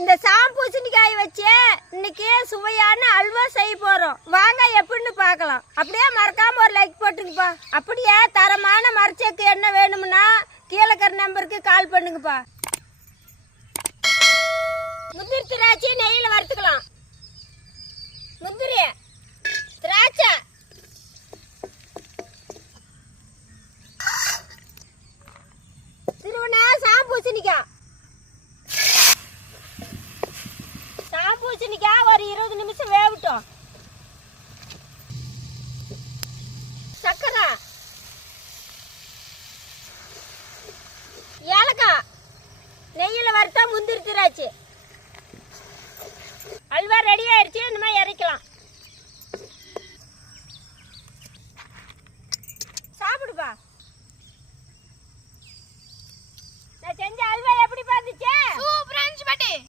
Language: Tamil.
இந்த சாம்பூசணிக்காய் வச்சு இன்னைக்கு சுவையான அல்வா செய்ய போறோம். வாங்க எப்படின்னு பார்க்கலாம். அப்படியே மறக்காம ஒரு லைக் போட்டுங்கப்பா. அப்படியே தரமான மரச்செக்கு என்ன வேணும்னா கீழே இருக்கிற நம்பருக்கு கால் பண்ணுங்கப்பா. முந்திரி திராட்சை நெய்யில வறுத்துக்கலாம். முந்திரி திராட்சை திருவண்ணா சாம்பூசணிக்காய் ஒரு 20 நிமிஷம் வேகட்டும். சக்கரை ஏலக்காய் நெய்யில வறுத்தா முந்திரி திராட்சை அல்வா ரெடி ஆயிடுச்சு. இந்த மாதிரி இறக்கலாம். சாப்பிடுப்பா. நான் செஞ்ச அல்வா எப்படி பார்த்துச்சு? சூப்பரா இருந்துச்சு பாட்டி.